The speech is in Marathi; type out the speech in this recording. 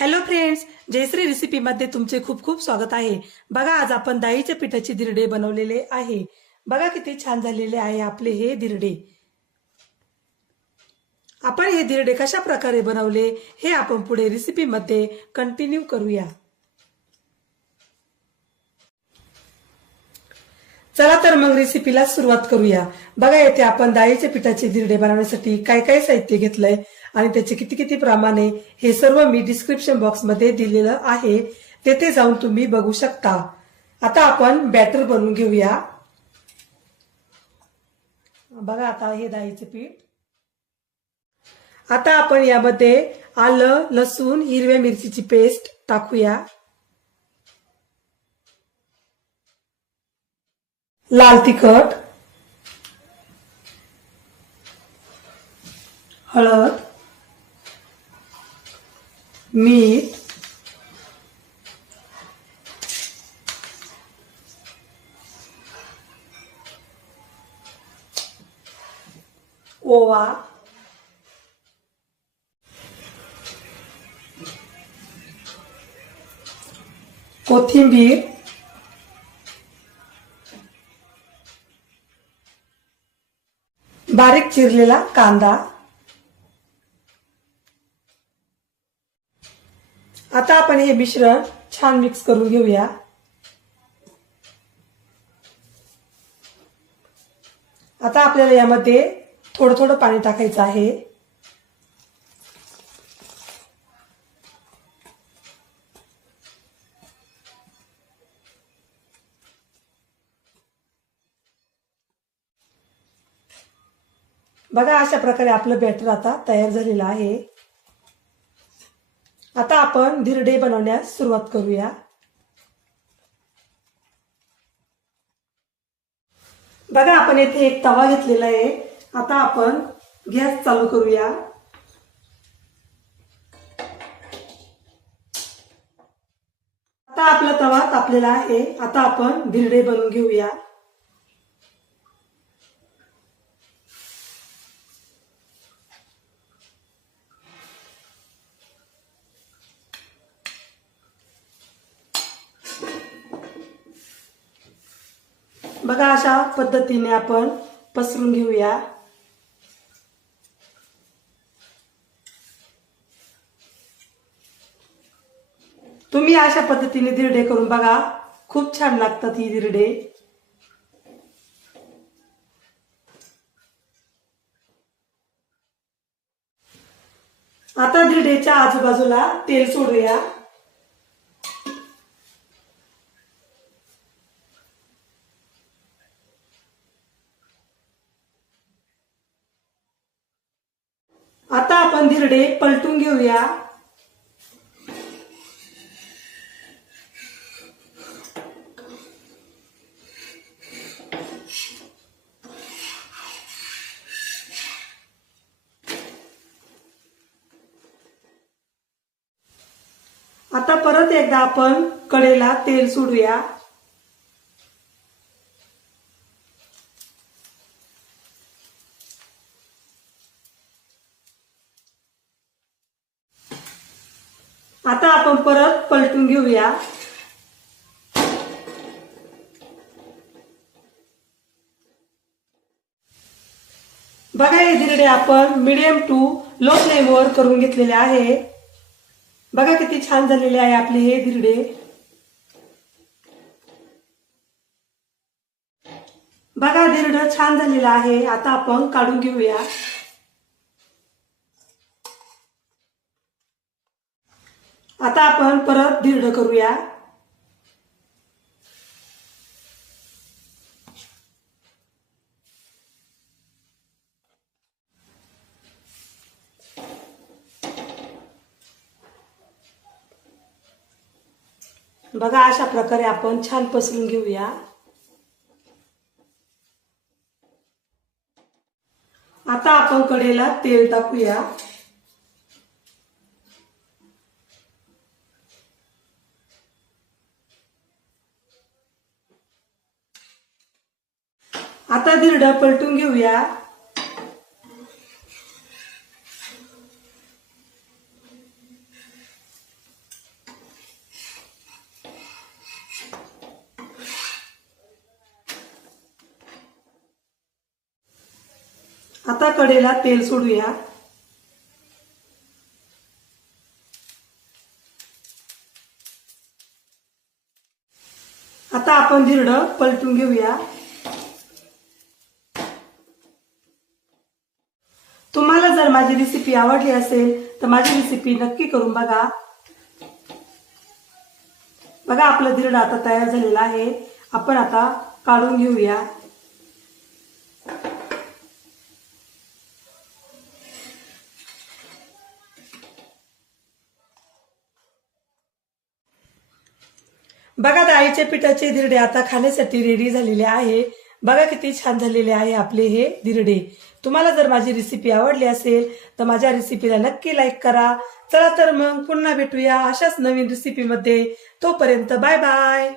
हॅलो फ्रेंड्स जयश्री रेसिपीमध्ये तुमचे खूप खूप स्वागत आहे. बघा आज आपण दाईच्या पिठाचे दिरडे बनवलेले आहे. बघा किती छान झालेले आहे आपले हे दिरडे आपण हे दिरडे कशा प्रकारे बनवले हे आपण पुढे रेसिपीमध्ये कंटिन्यू करूया. चला तर मग रेसिपीला सुरुवात करूया. बघा येथे आपण डाळीच्या पिठाचे दिरडे बनवण्यासाठी काय काय साहित्य घेतलंय आणि त्याचे किती किती प्रमाणे हे सर्व मी डिस्क्रिप्शन बॉक्समध्ये दिलेलं आहे. तेथे जाऊन तुम्ही बघू शकता. आता आपण बॅटर बनवून घेऊया. बघा आता हे डाळीचे पीठ. आता आपण यामध्ये आलं लसूण हिरव्या मिरचीची पेस्ट टाकूया. लाल तिखट हळद मीठ ओवा. कोथिंबीर. बारीक चिरलेला कांदा. आता आपण हे मिश्रण छान मिक्स करून घेऊया. आता आपल्याला यामध्ये थोडं थोडं पाणी टाकायचं आहे. बघा अशा प्रकारे आपलं बॅटर आता तयार झालेलं आहे. आता आपण धिरडे बनवण्यास सुरुवात करूया. बघा आपण येथे एक तवा घेतलेला आहे. आता आपण गॅस चालू करूया. आता आपला तवा तापलेला आहे. आता आपण धिरडे बनवून घेऊया. बघा अशा पद्धतीने आपण पसरून घेऊया. तुम्ही अशा पद्धतीने धिरडे करून बघा. खूप छान लागतात ही धिरडे आता धिरडेच्या आजूबाजूला तेल सोडूया. आता आपण धिरडे पलटून घेऊया. आता परत एकदा आपण कडेला तेल सोडूया. आता आपण परत पलटून घेऊया. बघा हे धिरडे आपण मिडियम टू लो फ्लेमवर करून घेतलेले आहे. बघा किती छान झालेले आहे आपले हे धिरडे बघा धिरड छान झालेलं आहे. आता आपण काढून घेऊया. आता आपण परत धिरड करूया. बघा अशा प्रकारे आपण छान पसरून घेऊया. आता आपण कडेला तेल टाकूया. आता दिरडा पलटून घेऊया. आता कडेला तेल सोडूया. आता आपण दीर्ड पलटून घेऊया. तुम्हाला माझी रेसिपी आवडली असेल तर माझी रेसिपी नक्की करून बघा. बघा आपलं दिरड आता तयार झालेलं आहे. आपण आता काढून घेऊया. बघा डाळीच्या पिठाचे धिरडे आता खाण्यासाठी रेडी झालेले आहे. बघा किती छान झालेले आहे आपले हे धिरडे तुम्हाला जर माझी रेसिपी आवडली असेल तर माझ्या रेसिपीला नक्की लाईक करा. चला तर मग पुन्हा भेटूया अशाच नवीन रेसिपीमध्ये तोपर्यंत बाय बाय